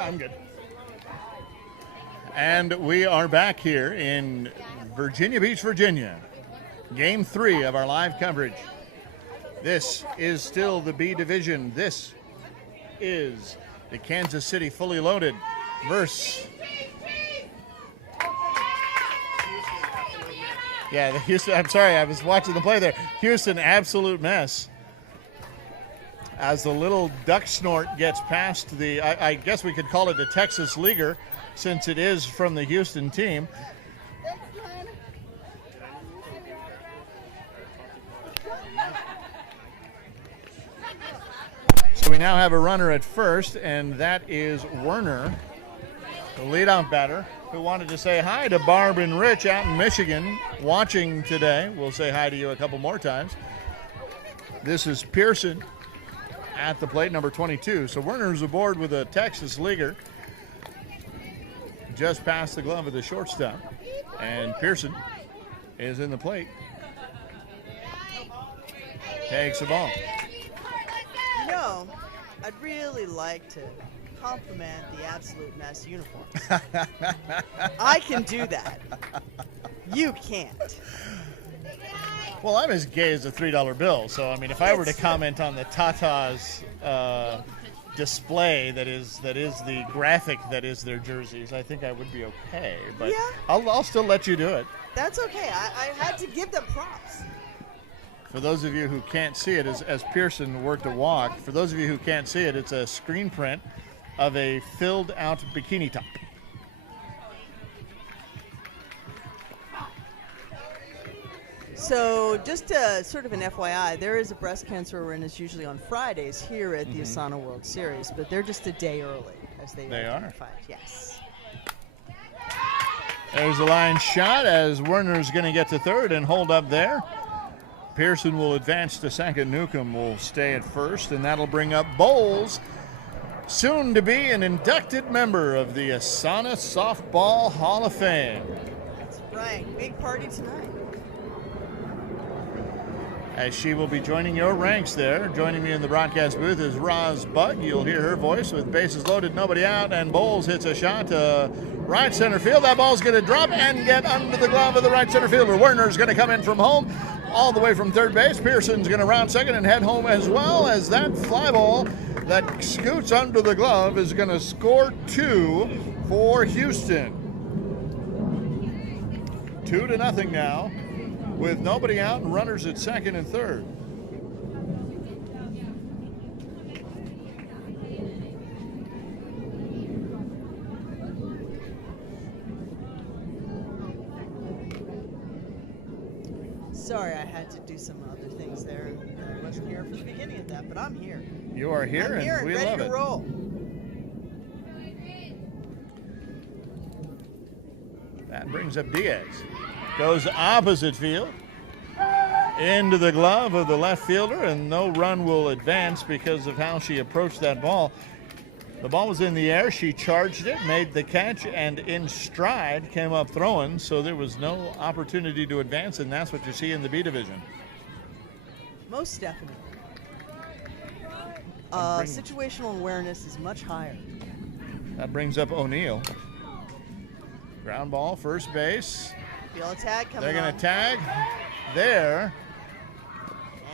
I'm good. And we are back here in Virginia Beach, Virginia. Game 3 of our live coverage. This is still the B division. This is the Kansas City Fully Loaded versus... Yeah, the Houston, I'm sorry, I was watching the play there. Houston Absolute Mess. As the little duck snort gets past the, I guess we could call it the Texas Leaguer, since it is from the Houston team. So we now have a runner at first, and that is Werner, the leadoff batter, who wanted to say hi to Barb and Rich out in Michigan watching today. We'll say hi to you a couple more times. This is Pearson at the plate, number 22. So Werner's aboard with a Texas Leaguer, just past the glove of the shortstop. And Pearson is in the plate. Takes the ball. You know, I'd really like to compliment the Absolute Mess uniforms. I can do that. You can't. Well, I'm as gay as a $3 bill, so I mean, if I were to comment on the Tata's display that is the graphic that is their jerseys, I think I would be okay. But yeah. I'll still let you do it. That's okay. I had to give them props. For those of you who can't see it, as Pearson worked a walk, for those of you who can't see it, it's a screen print of a filled out bikini top. So just sort of an FYI, there is a breast cancer awareness usually on Fridays here at the ASANA World Series, but they're just a day early as they are. Yes. There's a line shot as Werner's going to get to third and hold up there. Pearson will advance to second. Newcomb will stay at first, and that'll bring up Bowles, soon to be an inducted member of the ASANA Softball Hall of Fame. That's right. Big party tonight. As she will be joining your ranks there. Joining me in the broadcast booth is Roz Budd. You'll hear her voice with bases loaded, nobody out, and Bowles hits a shot to right center field. That ball's going to drop and get under the glove of the right center fielder. Werner's going to come in from home, all the way from third base. Pearson's going to round second and head home as well, as that fly ball that scoots under the glove is going to score 2 for Houston. 2-0 now, with nobody out and runners at second and third. Sorry, I had to do some other things there. I wasn't here for the beginning of that, but I'm here. You are here, I'm here and we ready love to it. roll. That brings up Diaz. Goes opposite field. Into the glove of the left fielder, and no run will advance because of how she approached that ball. The ball was in the air. She charged it, made the catch, and in stride came up throwing, so there was no opportunity to advance, and that's what you see in the B division. Most definitely. Situational awareness is much higher. That brings up O'Neill. Ground ball, first base. Feel a tag coming They're going on. to tag there.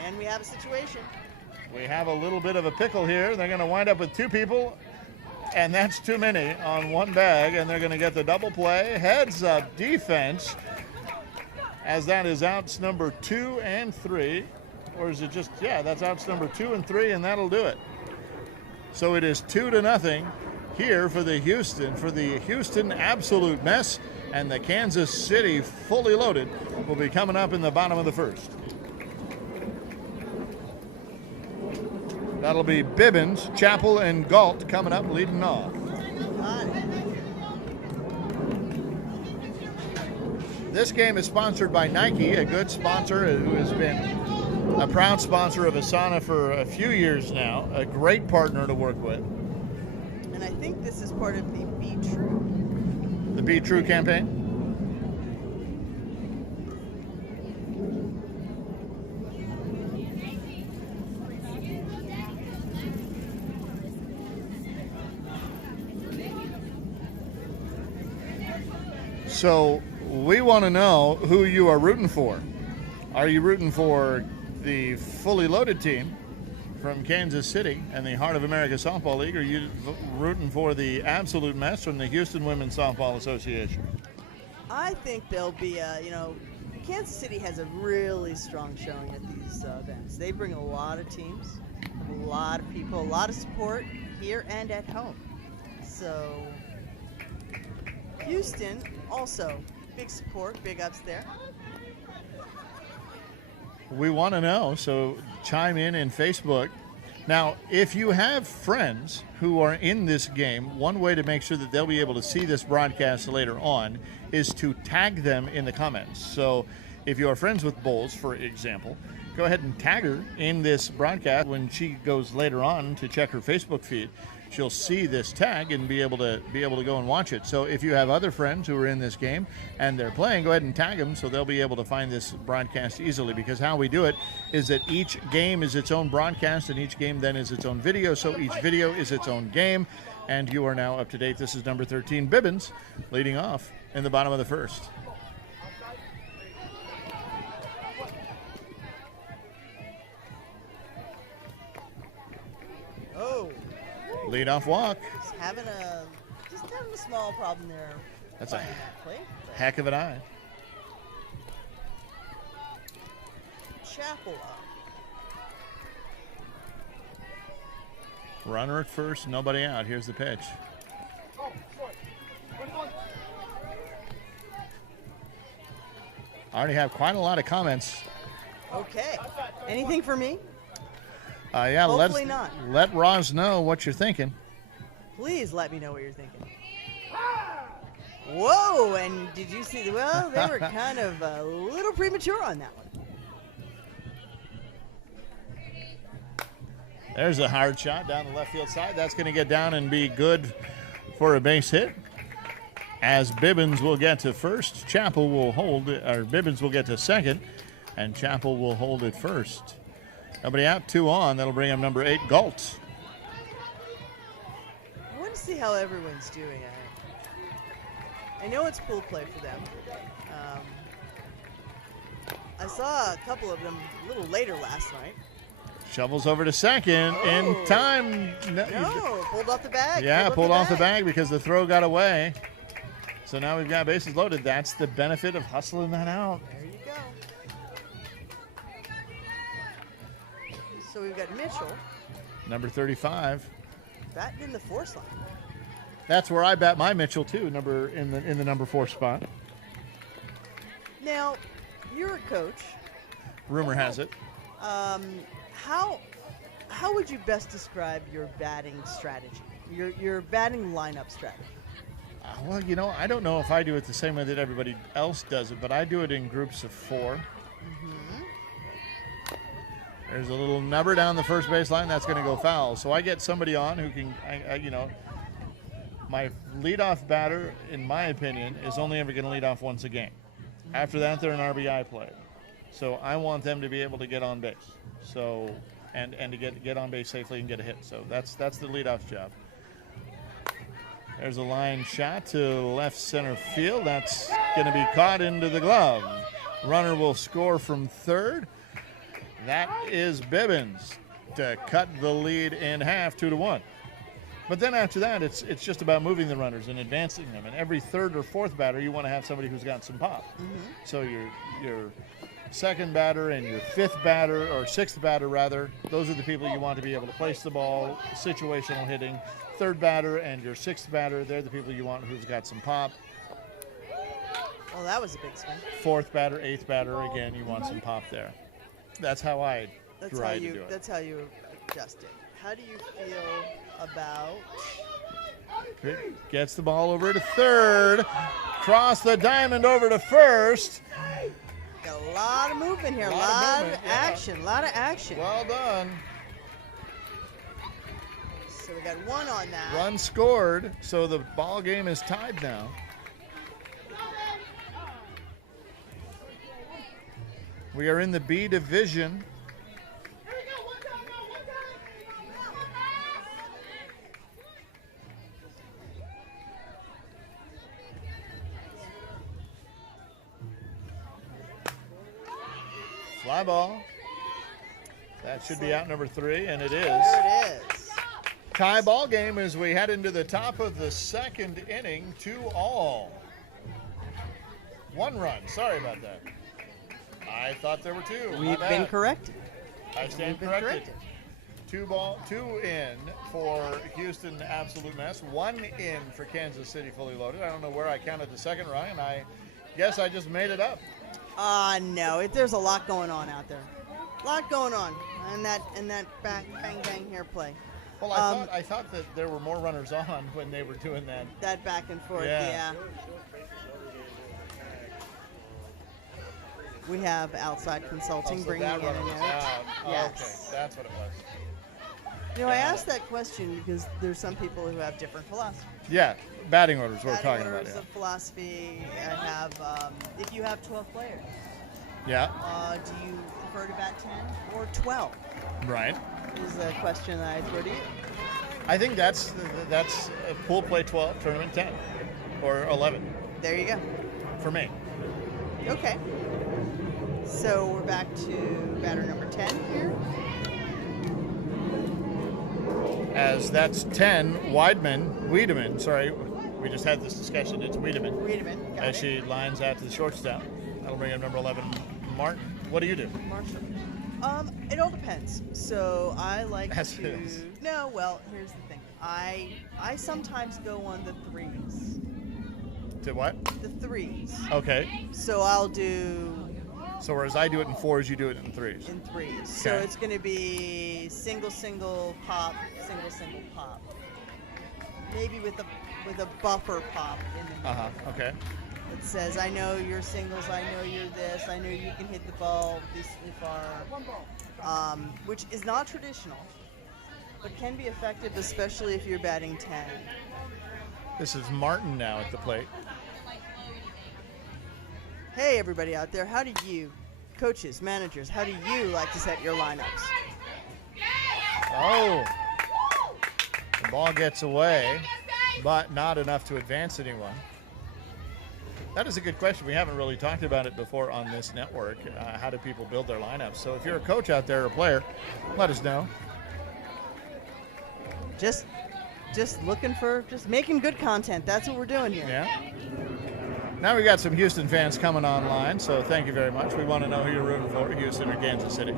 And we have a situation. We have a little bit of a pickle here. They're going to wind up with 2 people, and that's too many on one bag, and they're going to get the double play. Heads up defense, as that is outs number 2 and 3. Or is it just, yeah, that's outs number 2 and 3, and that'll do it. So it is 2-0 here for the Houston Absolute Mess, and the Kansas City Fully Loaded will be coming up in the bottom of the first. That'll be Bibbins, Chappell, and Galt coming up leading off. This game is sponsored by Nike, a good sponsor who has been a proud sponsor of ASANA for a few years now, a great partner to work with. And I think this is part of the Be True. The Be True campaign? So we want to know who you are rooting for. Are you rooting for the fully loaded team from Kansas City and the Heart of America Softball League, or are you rooting for the Absolute mess from the Houston Women's Softball Association? I think there'll be Kansas City has a really strong showing at these events. They bring a lot of teams, a lot of people, a lot of support here and at home. So Houston also big support, big ups there. We want to know, so chime in Facebook. Now, if you have friends who are in this game, one way to make sure that they'll be able to see this broadcast later on is to tag them in the comments. So if you are friends with Bowles, for example, go ahead and tag her in this broadcast. When she goes later on to check her Facebook feed, she'll see this tag and be able to go and watch it. So if you have other friends who are in this game and they're playing, go ahead and tag them so they'll be able to find this broadcast easily, because how we do it is that each game is its own broadcast and each game then is its own video, so each video is its own game. And you are now up to date. This is number 13, Bibbins, leading off in the bottom of the first. Oh. Leadoff walk. Just having a small problem there. That's a play. heck of an eye. Chapel up. Runner at first, nobody out. Here's the pitch. I already have quite a lot of comments. Okay. Anything for me? Yeah, Hopefully not. Let Roz know what you're thinking. Please let me know what you're thinking. Whoa, and did you see, well, they were kind of a little premature on that one. There's a hard shot down the left field side. That's going to get down and be good for a base hit. As Bibbins will get to first, Chapel will hold, or Bibbins will get to second, and Chapel will hold it first. Nobody out, 2 on. That'll bring him number 8, Galt. I want to see how everyone's doing. I know it's pool play for them. I saw a couple of them a little later last night. Shovels over to second in time. No, pulled off the bag. Yeah, pulled off the bag because the throw got away. So now we've got bases loaded. That's the benefit of hustling that out. There you go. So we've got Mitchell. Number 35. Batting in the force line. That's where I bat my Mitchell too, in the number 4 spot. Now, you're a coach. Rumor has it. How would you best describe your batting strategy? Your batting lineup strategy? Well, you know, I don't know if I do it the same way that everybody else does it, but I do it in groups of 4. Mm-hmm. There's a little number down the first baseline. That's going to go foul. So I get somebody on who can, my leadoff batter, in my opinion, is only ever going to lead off once a game. After that, they're an RBI player. So I want them to be able to get on base. So and to get on base safely and get a hit. So that's the leadoff job. There's a line shot to left center field. That's going to be caught into the glove. Runner will score from third. That is Bibbins to cut the lead in half, 2-1. But then after that, it's just about moving the runners and advancing them. And every third or fourth batter, you want to have somebody who's got some pop. Mm-hmm. So your second batter and your fifth batter, or sixth batter rather, those are the people you want to be able to place the ball, situational hitting. Third batter and your sixth batter, they're the people you want who's got some pop. Well, that was a big swing. Fourth batter, eighth batter, again, you want some pop there. That's how I try to do it. That's how you adjust it. How do you feel about... Gets the ball over to third. Cross the diamond over to first. Got a lot of movement here. A lot of action. Well done. So we got 1 on that. Run scored, so the ball game is tied now. We are in the B division. Fly ball. That should be out number 3, and it is. There it is. Tie ball game as we head into the top of the second inning, 2-all. 1 run. Sorry about that. I thought there were 2. We've been corrected. I stand corrected. 2 in for Houston Absolute Mess, 1 in for Kansas City Fully Loaded. I don't know where I counted the second run, and I guess I just made it up. No, there's a lot going on out there. A lot going on in that bang bang hair play. Well, I thought that there were more runners on when they were doing that. That back and forth, Yeah. We have outside consulting So bringing that in a runner was note. out. Oh, Yes. okay, that's what it was. I asked that question because there's some people who have different philosophies. Yeah, batting orders we're Batting talking orders about. of philosophy. I have, if you have 12 players, Yeah, do you prefer to bat 10 or 12? right. Is a question that I throw to you. I think that's pool play 12, tournament 10, or 11 There you go. for me. Okay. So we're back to batter number 10 here. As that's 10, Wiedemann, sorry, we just had this discussion, it's Wiedemann, Wiedemann, got as it. she lines out to the shortstop. That'll bring up number 11, Martin. What do you do? Marshall. It all depends. So I like As it to. is. No, well, here's the thing. I sometimes go on the 3s. To what? The 3s. Okay, So I'll do so whereas I do it in 4s, you do it in 3s. in 3s. So Okay. it's going to be single pop, single pop. Maybe with a buffer pop in the middle. Uh-huh, okay. It says, I know you're singles, I know you're this, I know you can hit the ball decently far, which is not traditional, but can be effective, especially if you're batting 10. This is Martin now at the plate. Hey, everybody out there, how do you, coaches, managers, how do you like to set your lineups? Oh, the ball gets away, but not enough to advance anyone. That is a good question. We haven't really talked about it before on this network. How do people build their lineups? So if you're a coach out there or a player, let us know. Just looking for, just making good content. That's what we're doing here. Yeah. Now we got some Houston fans coming online, so thank you very much. We want to know who you're rooting for, Houston or Kansas City.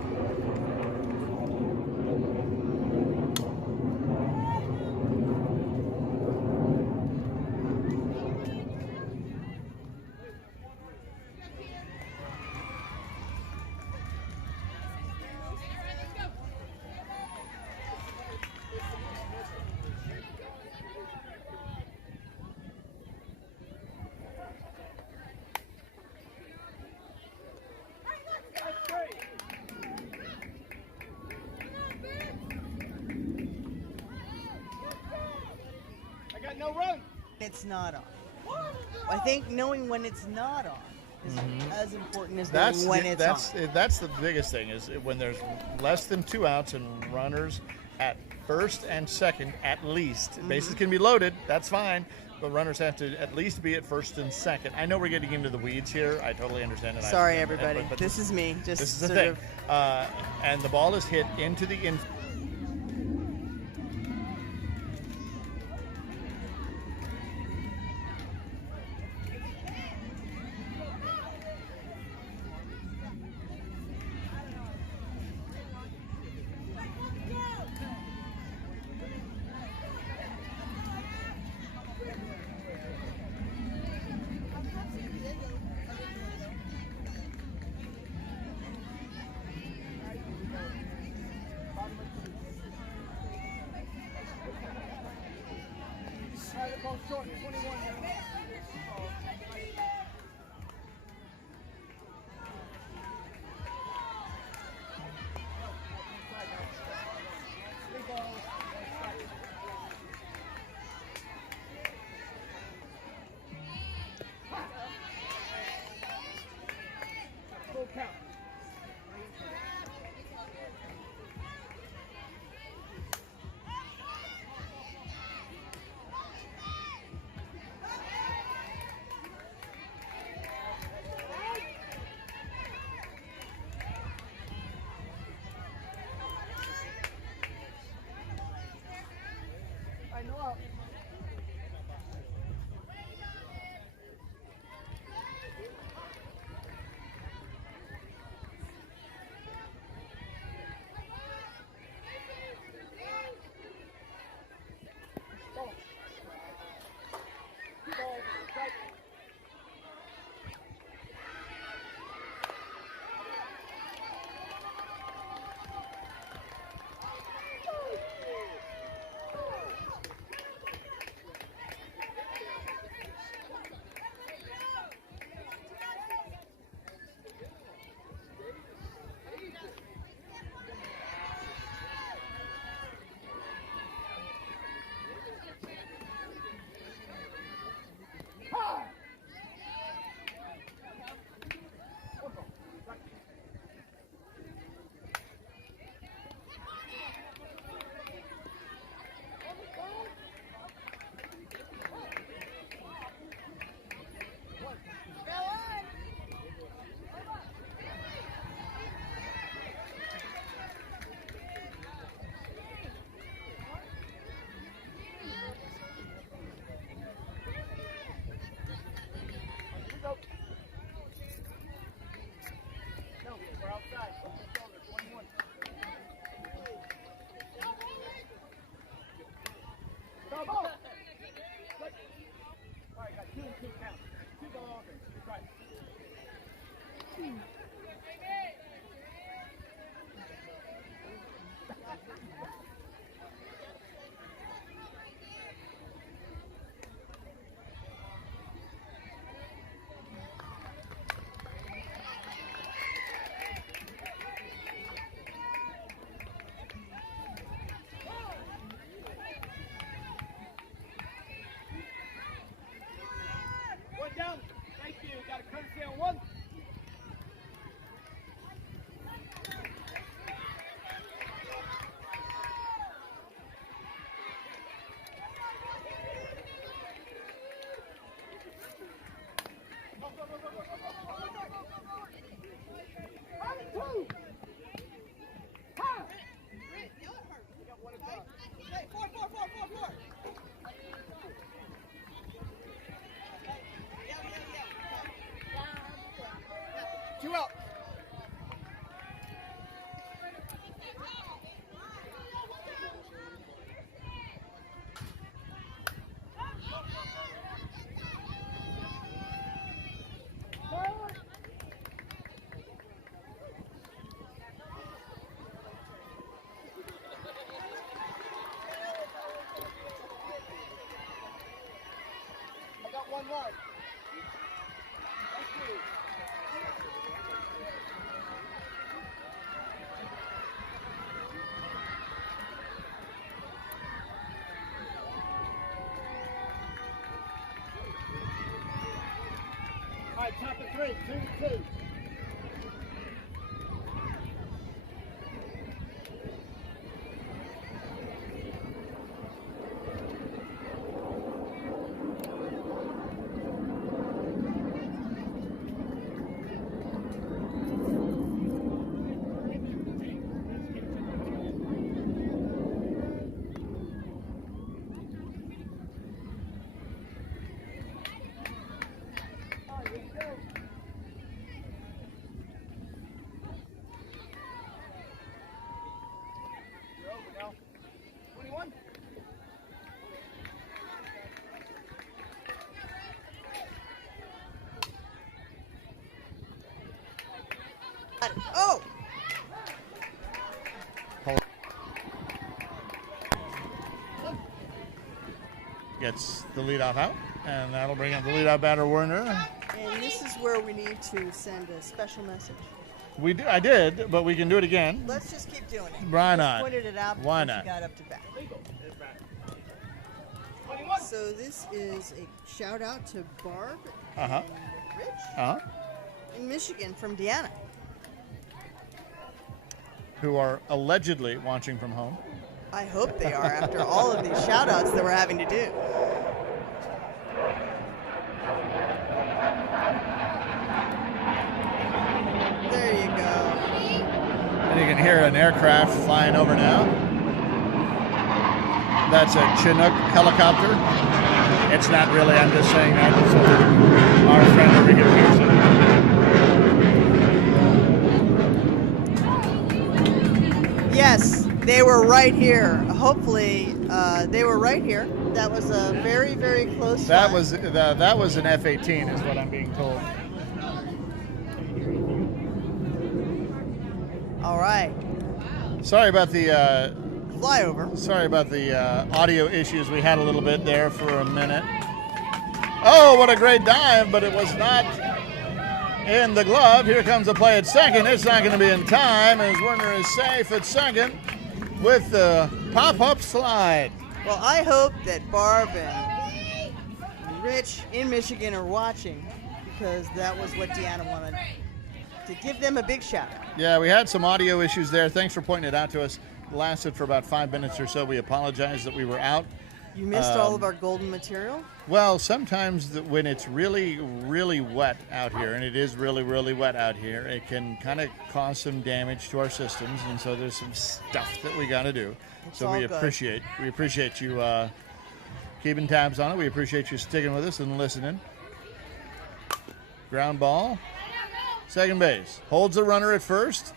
No run. It's not on. I think knowing when it's not on is as important as knowing when it's on. That's the biggest thing, is when there's less than 2 outs and runners at first and second at least. Bases can be loaded, that's fine, but runners have to at least be at first and second. I know we're getting into the weeds here. I totally understand it. Sorry, everybody. But this is me. Just this is the sort thing. of. And the ball is hit into the infield. Short, 21 now. Full count. Down. Thank you. Got a courtesy on one. Two out. I got one line. Thank you. All right, top of 3, 2-2. You're over now. 21. Oh! Gets the leadoff out, and that'll bring up the leadoff batter, Werner. And this is where we need to send a special message. I did, but we can do it again. Let's just keep doing it. Why Just not? pointed it out Why before not? she got up to bat. 21. So this is a shout out to Barb Uh-huh. and Rich Uh-huh. in Michigan from Deanna. Who are allegedly watching from home. I hope they are after all of these shout outs that we're having to do. There you go. And you can hear an aircraft flying over now. That's a Chinook helicopter. It's not really, I'm just saying that so our friend over here hears it. Yes, they were right here. Hopefully, they were right here. That was a very, very close That one. was that was an F-18, is what I'm being told. All right. Sorry about the Flyover. audio issues we had a little bit there for a minute. Oh, what a great dive, but it was not in the glove. Here comes the play at second. It's not going to be in time as Werner is safe at second with the pop-up slide. Well, I hope that Barb and Rich in Michigan are watching, because that was what Deanna wanted, to give them a big shout out. Yeah, we had some audio issues there. Thanks for pointing it out to us. It lasted for about 5 minutes or so. We apologize that we were out. You missed all of our golden material? Well, sometimes when it's really, really wet out here, and it is really, really wet out here, it can kind of cause some damage to our systems, and so there's some stuff that we got to do. It's So all we good. appreciate you keeping tabs on it. We appreciate you sticking with us and listening. Ground ball, second base, holds the runner at first,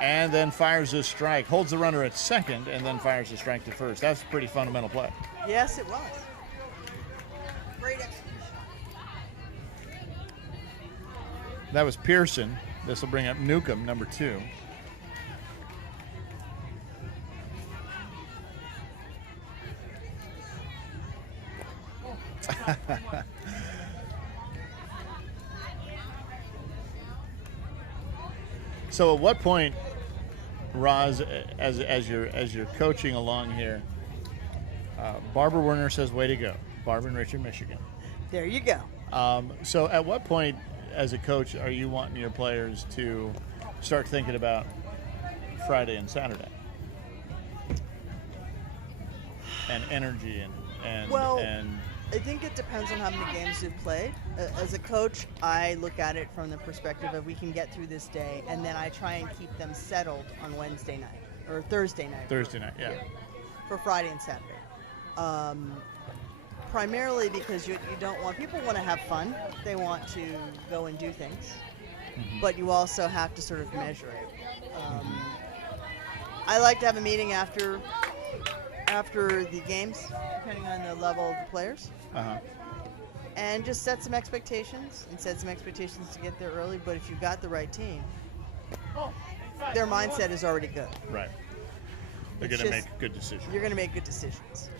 and then fires a strike. Holds the runner at second, and then fires a strike to first. That's a pretty fundamental play. Yes, it was. Great execution. That was Pearson. This will bring up Newcomb, number 2. So at what point, Roz, as you're coaching along here, Barbara Werner says, "Way to go, Barbara and Richard, Michigan." There you go. So at what point, as a coach, are you wanting your players to start thinking about Friday and Saturday and energy and I think it depends on how many games you've played. As a coach, I look at it from the perspective of we can get through this day, and then I try and keep them settled on Wednesday night or Thursday night. Thursday night, yeah. For Friday and Saturday. Primarily because you don't want, people want to have fun. They want to go and do things. But you also have to sort of measure it. I like to have a meeting after the games, depending on the level of the players. And just set some expectations to get there early. But if you've got the right team, their mindset is already good. Right. They're It's going to just- make good decisions. You're going to make good decisions.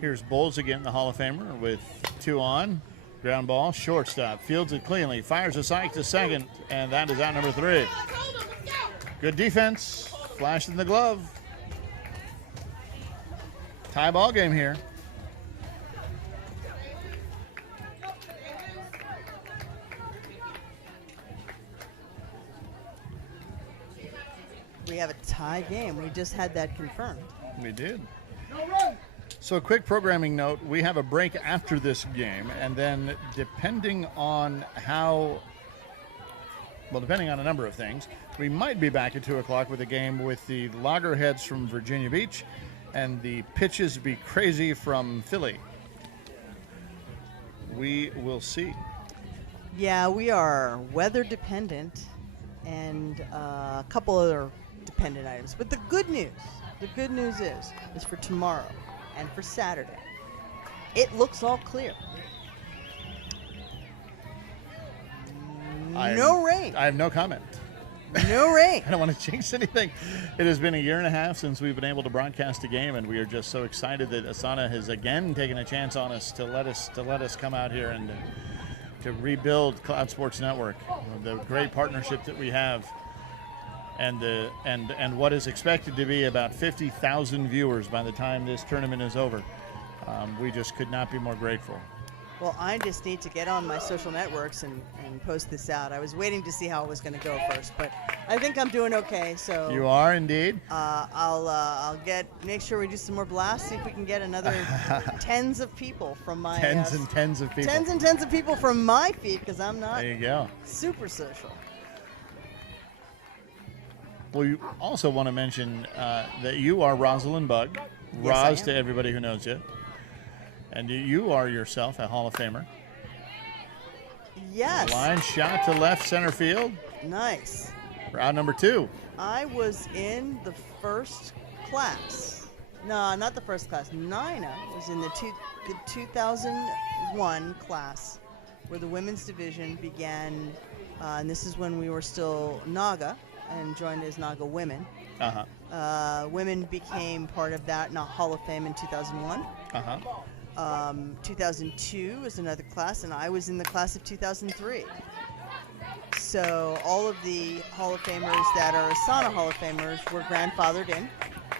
Here's Bowles again, the Hall of Famer, with 2 on. Ground ball, shortstop, fields it cleanly, fires a strike to second, and that is out number 3. Good defense, flashed in the glove. Tie ball game here. We have a tie game. We just had that confirmed. We did. So a quick programming note, we have a break after this game, and then depending on depending on a number of things, we might be back at 2 o'clock with a game with the Loggerheads from Virginia Beach and the Pitches Be Crazy from Philly. We will see. Yeah, we are weather dependent and a couple other dependent items. But the good news is for tomorrow and for Saturday, it looks all clear. No rain. I have no comment. No rain. I don't want to jinx anything. It has been a year and a half since we've been able to broadcast a game, and we are just so excited that ASANA has again taken a chance on us to let us come out here and to rebuild Cloud Sports Network. The great partnership that we have, and what is expected to be about 50,000 viewers by the time this tournament is over. We just could not be more grateful. Well, I just need to get on my social networks and post this out. I was waiting to see how it was going to go first, but I think I'm doing okay. So You are indeed. I'll make sure we do some more blasts. See if we can get another tens of people from my Tens and tens of people. Tens and tens of people from my feed, because I'm not There you go. super social. Well, you also want to mention that you are Rosalind Bugg. Yes, I Roz am. to everybody who knows you. And you are yourself a Hall of Famer. Yes. Line shot to left center field. Nice. Round number 2. I was in the first class No, not the first class. Nina was in the 2001 class, where the women's division began, and this is when we were still Naga and joined as Naga Women. Women became part of that Hall of Fame in 2001. 2002 was another class, and I was in the class of 2003. So all of the Hall of Famers that are ASANA Hall of Famers were grandfathered in.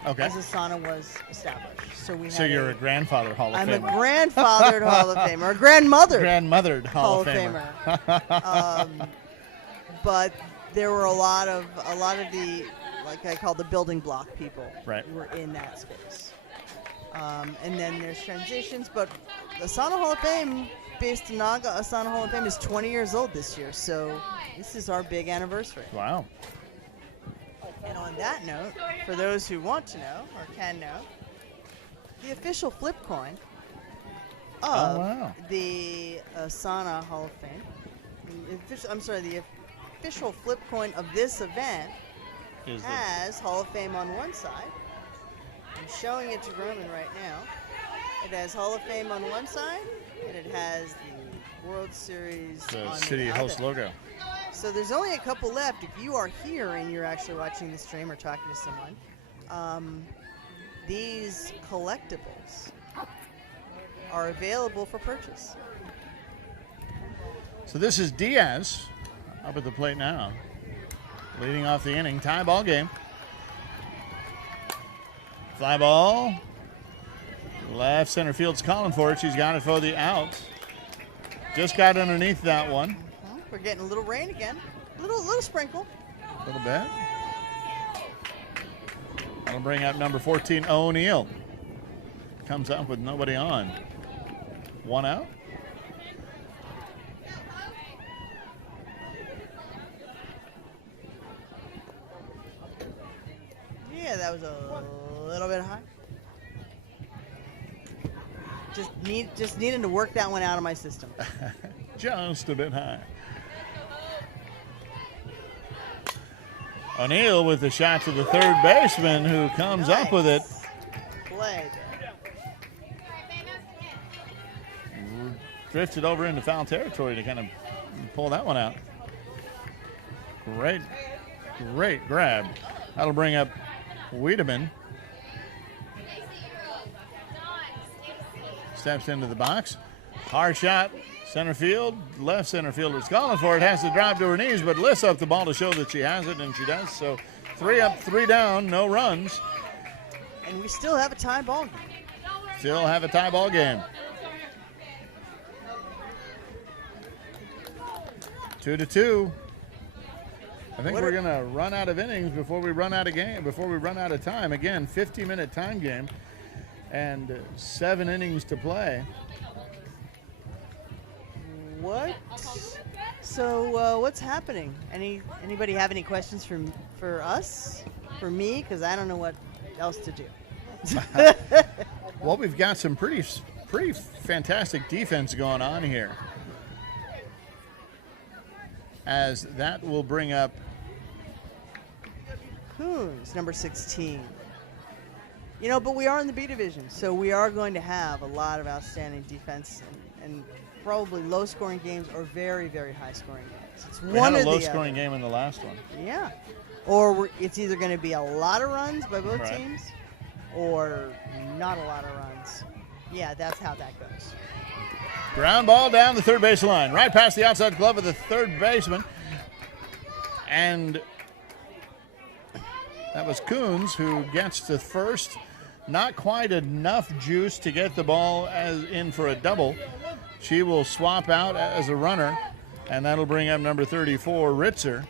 Okay. As ASANA was established. So we. So you're a grandfather Hall of Famer. I'm a grandfathered Hall of Famer, a grandmothered Hall of Famer. But there were a lot of the, like I call the building block people, right, who were in that space. And then there's transitions, but the ASANA Hall of Fame, based in Naga, ASANA Hall of Fame is 20 years old this year. So this is our big anniversary. Wow. And on that note, for those who want to know or can know, the official flip coin of the ASANA Hall of Fame, the official flip coin of this event has Hall of Fame on one side. I'm showing it to Roman right now. It has Hall of Fame on one side, and it has the World Series on City the Host other. logo. So there's only a couple left. If you are here and you're actually watching the stream or talking to someone, these collectibles are available for purchase. So this is Diaz up at the plate now, leading off the inning. Tie ball game. Fly ball. Left center field's calling for it. She's got it for the out. Just got underneath that one. We're getting a little rain again. A little sprinkle. A little bit. That'll bring up number 14, O'Neill. Comes up with nobody on. One out. Yeah, that was a little bit high. Just needing to work that one out of my system. Just a bit high. O'Neill with the shot to the third baseman, who comes up with it. Play. Drifted over into foul territory to kind of pull that one out. Great grab. That'll bring up Wiedemann. Steps into the box. Hard shot. Center field, left center fielder's calling for it, has to drive to her knees, but lifts up the ball to show that she has it, and she does. So 3 up, 3 down, no runs. And we still have a tie ball game. Still have a tie ball game. 2-2. I think we're going to run out of innings before we run out of time. Again, 50-minute time game and 7 innings to play. What? So what's happening? Anybody have any questions for us? For me? Because I don't know what else to do. Well, we've got some pretty fantastic defense going on here. As that will bring up Coons, number 16. You know, but we are in the B division, so we are going to have a lot of outstanding defense and probably low-scoring games or very, very high-scoring games. It's one had a or the low-scoring other. game in the last one. Yeah. Or it's either going to be a lot of runs by both Right. teams or not a lot of runs. Yeah, that's how that goes. Ground ball down the third base line, right past the outside glove of the third baseman. And that was Coons who gets to first. Not quite enough juice to get the ball in for a double. She will swap out as a runner, and that'll bring up number 34, Ritzer,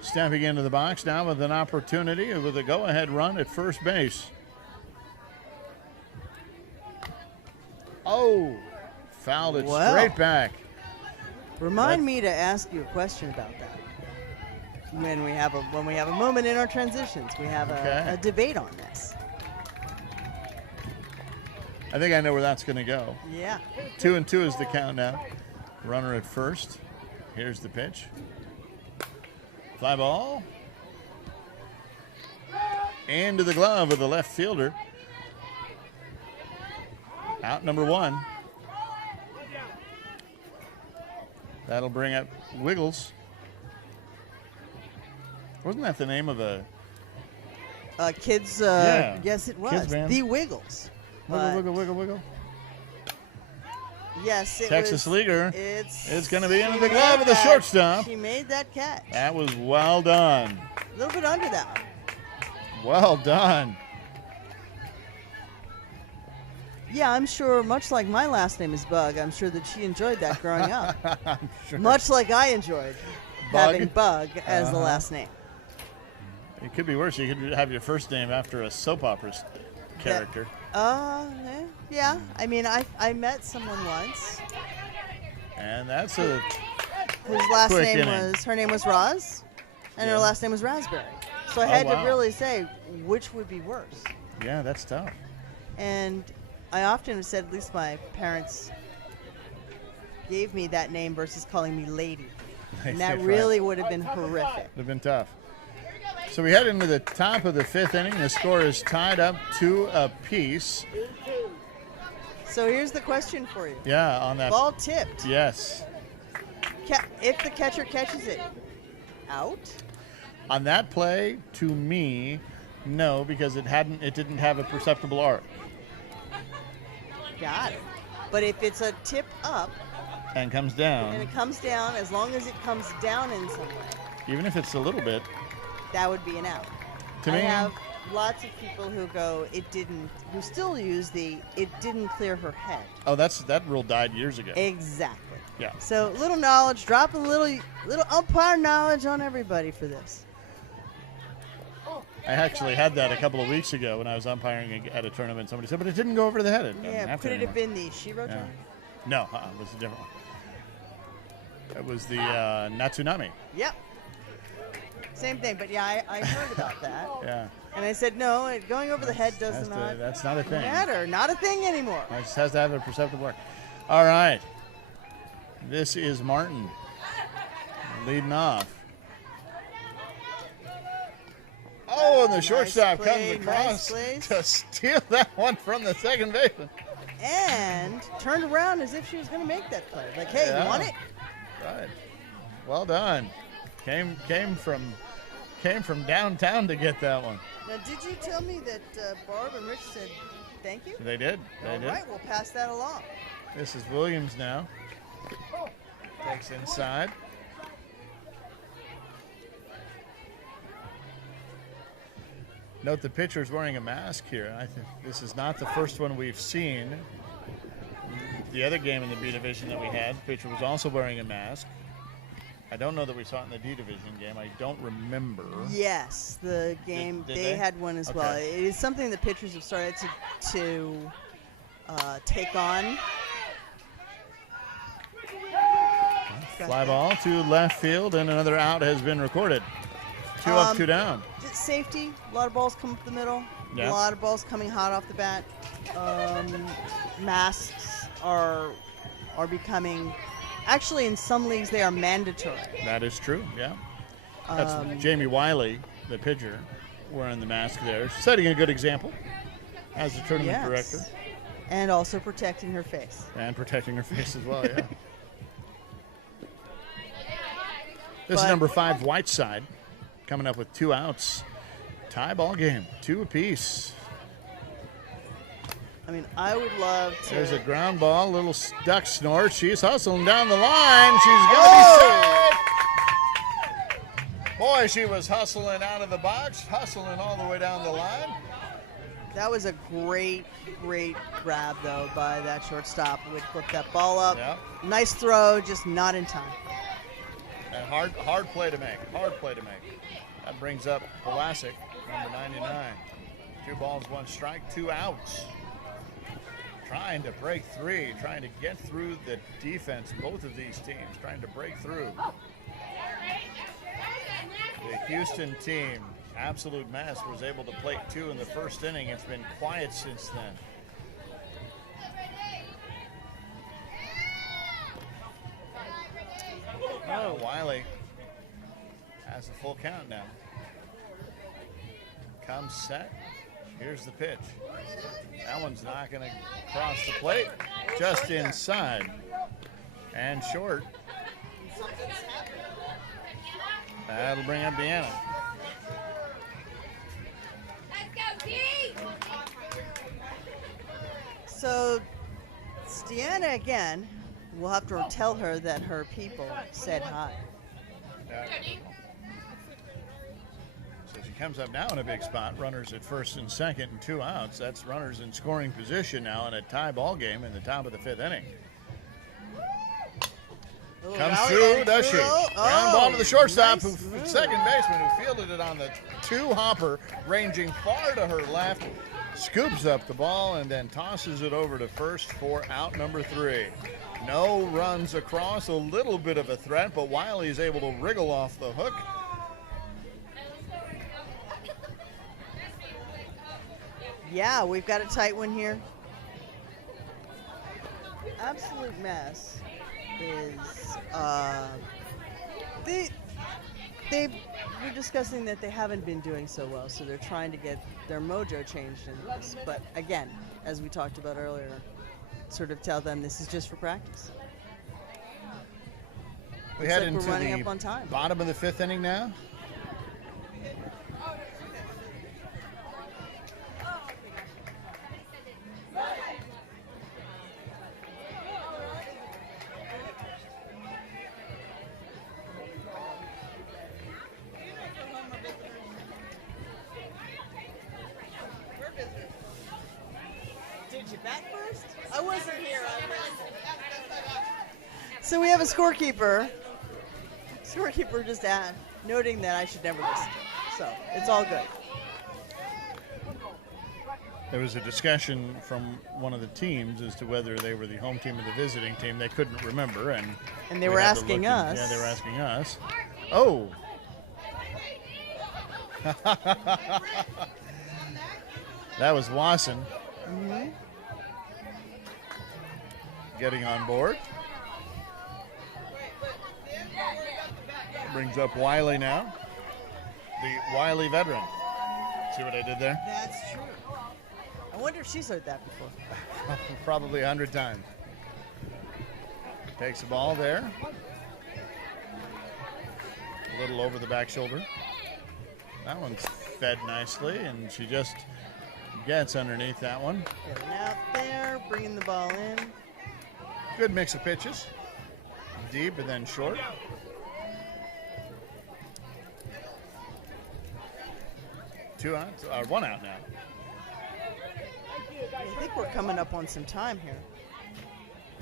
stepping into the box now with an opportunity with a go-ahead run at first base. Oh, fouled it straight back. Remind me to ask you a question about that. When we have a moment in our transitions, we have a debate on this. I think I know where that's going to go. Yeah. 2-2 is the count now. Runner at first. Here's the pitch. Fly ball. Into the glove of the left fielder. Out number 1. That'll bring up Wiggles. Wasn't that the name of a Kids, Yeah. yes, it was. Kids band. The Wiggles. wiggle, wiggle, wiggle, wiggle? Yes, it Texas was. Leaguer. It's going to be into she the made glove of the that- shortstop. She made that catch. That was well done. A little bit under that one. Well done. Yeah, I'm sure, much like my last name is Bug, I'm sure that she enjoyed that growing up. I'm sure. Much like I enjoyed Bug? having Bug as the Uh-huh. last name. It could be worse. You could have your first name after a soap opera character. Yeah. I mean, I met someone once And that's a whose last Quick name inning. was, her name was Roz, and her Yeah. last name was Raspberry. So I Oh, had wow. to really say which would be worse. yeah, that's tough. And I often have said, at least my parents gave me that name versus calling me Lady. And that Right. really would have been horrific. Would have been tough. So we head into the top of the 5th inning. The score is tied up 2 apiece. So here's the question for you. Yeah, on that. Ball tipped. Yes. If the catcher catches it, out? On that play, to me, no, because it didn't have a perceptible arc. Got it. But if it's a tip up And comes and down, it comes down, as long as it comes down in some way, even if it's a little bit. that would be an out. To I me, have lots of people who go, who still use it didn't clear her head. oh, that rule died years ago. Exactly. Yeah. So little knowledge, drop a little umpire knowledge on everybody for this. I actually had that a couple of weeks ago when I was umpiring at a tournament. Somebody said, but it didn't go over the head. It doesn't Yeah, have to could it have anymore. been the Shiro Yeah. turn? No, it was a different one. It was the Natsunami. Yep. Same thing, but yeah, I heard about that. Yeah. And I said, no, going over the head does That's not that's not a thing. matter. Not a thing anymore. It just has to have a perceptible arc. All right. This is Martin leading off. Oh, and the shortstop play, comes nice across place. to steal that one from the second baseman. And turned around as if she was going to make that play. Like, hey, Yeah. you want it? Right. Well done. Came from downtown to get that one. Now, did you tell me that Barb and Rich said thank you? They did. They All did. right, we'll pass that along. This is Williams now. Takes inside. Note the pitcher's wearing a mask here. I think this is not the first one we've seen. The other game in the B division that we had, the pitcher was also wearing a mask. I don't know that we saw it in the D division game. I don't remember. Yes, the game, Did they they? had one as well. Okay. It is something that pitchers have started to take on. Fly ball to left field, and another out has been recorded. 2 up, 2 down. Safety, a lot of balls come up the middle. Yeah. A lot of balls coming hot off the bat. Masks are becoming, actually in some leagues they are mandatory. That is true, yeah. That's Jamie Wiley, the pitcher, wearing the mask there. Setting a good example as the tournament director. And also protecting her face. And protecting her face as well, yeah. This is But- number 5, Whiteside, coming up with 2 outs. Tie ball game, 2 apiece. I mean, I would love to. There's a ground ball, little duck snort. She's hustling down the line. She's going to be safe. Boy, she was hustling out of the box, hustling all the way down the line. That was a great grab, though, by that shortstop who would flip that ball up. Yeah. Nice throw, just not in time. And hard play to make. Hard play to make. That brings up Pulasic, number 99. 2 balls, 1 strike, 2 outs. Trying to break free, trying to get through the defense, both of these teams, trying to break through. The Houston team, absolute mess, was able to plate 2 in the first inning. It's been quiet since then. Oh, Wiley has a full count now. Comes set, Here's the pitch. That one's not going to cross the plate. Just inside. And short. That'll bring up Deanna. So, it's Deanna again. We'll have to tell her that her people said hi. So she comes up now in a big spot. Runners at first and second and 2 outs. That's runners in scoring position now in a tie ball game in the top of the 5th inning. Comes through, does she? Ground ball to the shortstop, nice second baseman, who fielded it on the 2-hopper, ranging far to her left, scoops up the ball and then tosses it over to first for out number 3. No runs across, a little bit of a threat, but Wiley's able to wriggle off the hook. Yeah, we've got a tight one here. Absolute mess is they were discussing that they haven't been doing so well, so they're trying to get their mojo changed in this. But again, as we talked about earlier, sort of tell them this is just for practice. We Looks head like into we're running the up on time. bottom of the 5th inning now. Did you bat first? I wasn't here. So we have a scorekeeper. Scorekeeper just noting that I should never listen. So it's all good. There was a discussion from one of the teams as to whether they were the home team or the visiting team. They couldn't remember, and they we were had to asking look us. Yeah, they were asking us. Oh. That was Wasson getting on board. Brings up Wiley now, the Wiley veteran. See what I did there? That's true. I wonder if she's heard that before. Probably 100 times. Takes the ball there. A little over the back shoulder. That one's fed nicely, and she just gets underneath that one. Getting out there, bringing the ball in. Good mix of pitches. Deep and then short. Two outs, or 1 out now. I think we're coming up on some time here.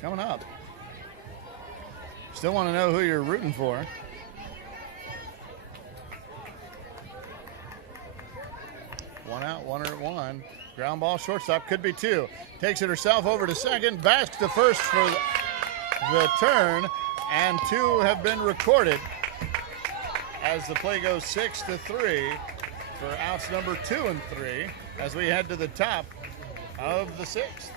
Coming up. Still want to know who you're rooting for. One out, one at 1. Ground ball, shortstop, could be 2. Takes it herself over to second, backs to first for the turn, and 2 have been recorded as the play goes 6-3 for outs number 2 and 3 as we head to the top of the 6th.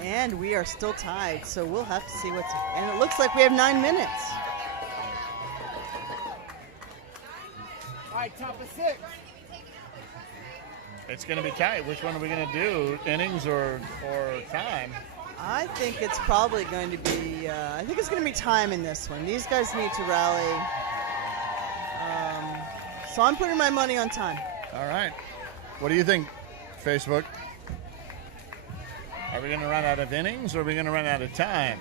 And we are still tied, so we'll have to see what's... And it looks like we have 9 minutes. All right, top of 6. It's going to be tight. Which one are we going to do, innings or time? I think it's probably going to be... I think it's going to be time in this one. These guys need to rally. So I'm putting my money on time. All right. What do you think, Facebook? Are we going to run out of innings or are we going to run out of time?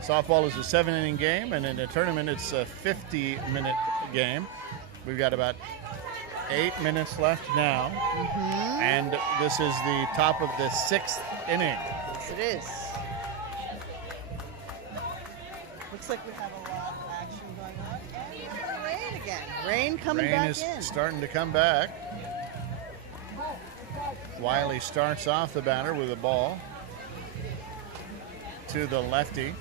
Softball is a 7-inning game, and in a tournament it's a 50-minute game. We've got about 8 minutes left now, and this is the top of the 6th inning. Yes, it is. Looks like we have a lot of action going on. And we have rain again. Rain coming Rain back is in. starting to come back. Wiley starts off the batter with a ball to the lefty.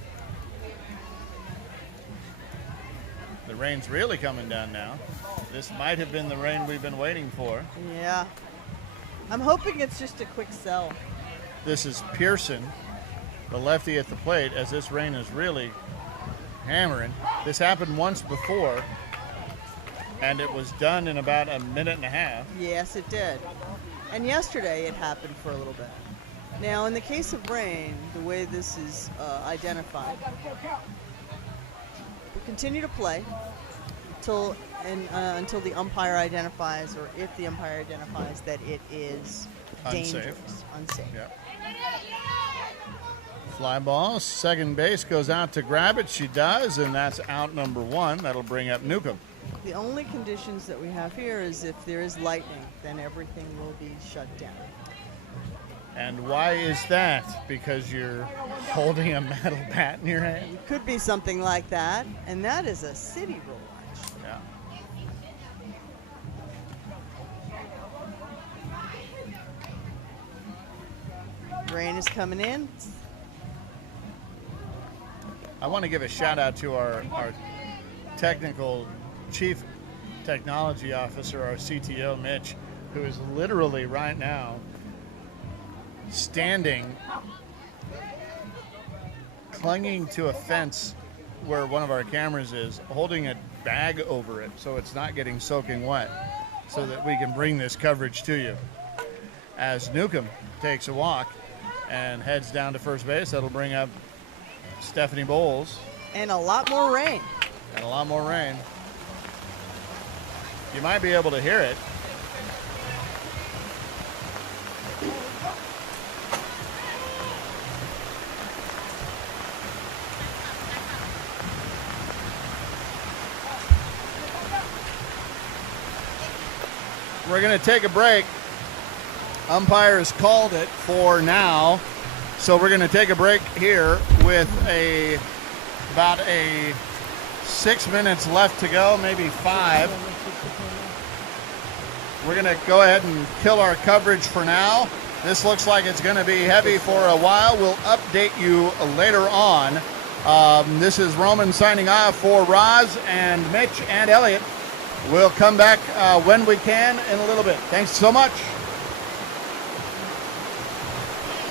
The rain's really coming down now. This might have been the rain we've been waiting for. Yeah. I'm hoping it's just a quick sell. This is Pearson, the lefty at the plate, as this rain is really hammering. This happened once before, and it was done in about a minute and a half. Yes, it did. And yesterday it happened for a little bit. Now, in the case of rain, the way this is identified, we'll continue to play until the umpire identifies, or if the umpire identifies that it is dangerous, unsafe. Yep. Fly ball, second base goes out to grab it. She does, and that's out number 1. That'll bring up Newcomb. The only conditions that we have here is if there is lightning, then everything will be shut down. And why is that? Because you're holding a metal bat in your hand? It could be something like that, and that is a city rule. Yeah. Rain is coming in. I want to give a shout out to our technical chief technology officer, our CTO, Mitch, who is literally right now standing, clinging to a fence where one of our cameras is, holding a bag over it so it's not getting soaking wet, so that we can bring this coverage to you. As Newcomb takes a walk and heads down to first base, that'll bring up Stephanie Bowles. And a lot more rain. And a lot more rain. You might be able to hear it. We're going to take a break. Umpire has called it for now. So we're going to take a break here with about 6 minutes left to go, maybe 5. We're going to go ahead and kill our coverage for now. This looks like it's going to be heavy for a while. We'll update you later on. This is Roman signing off for Roz and Mitch and Elliot. We'll come back when we can in a little bit. Thanks so much.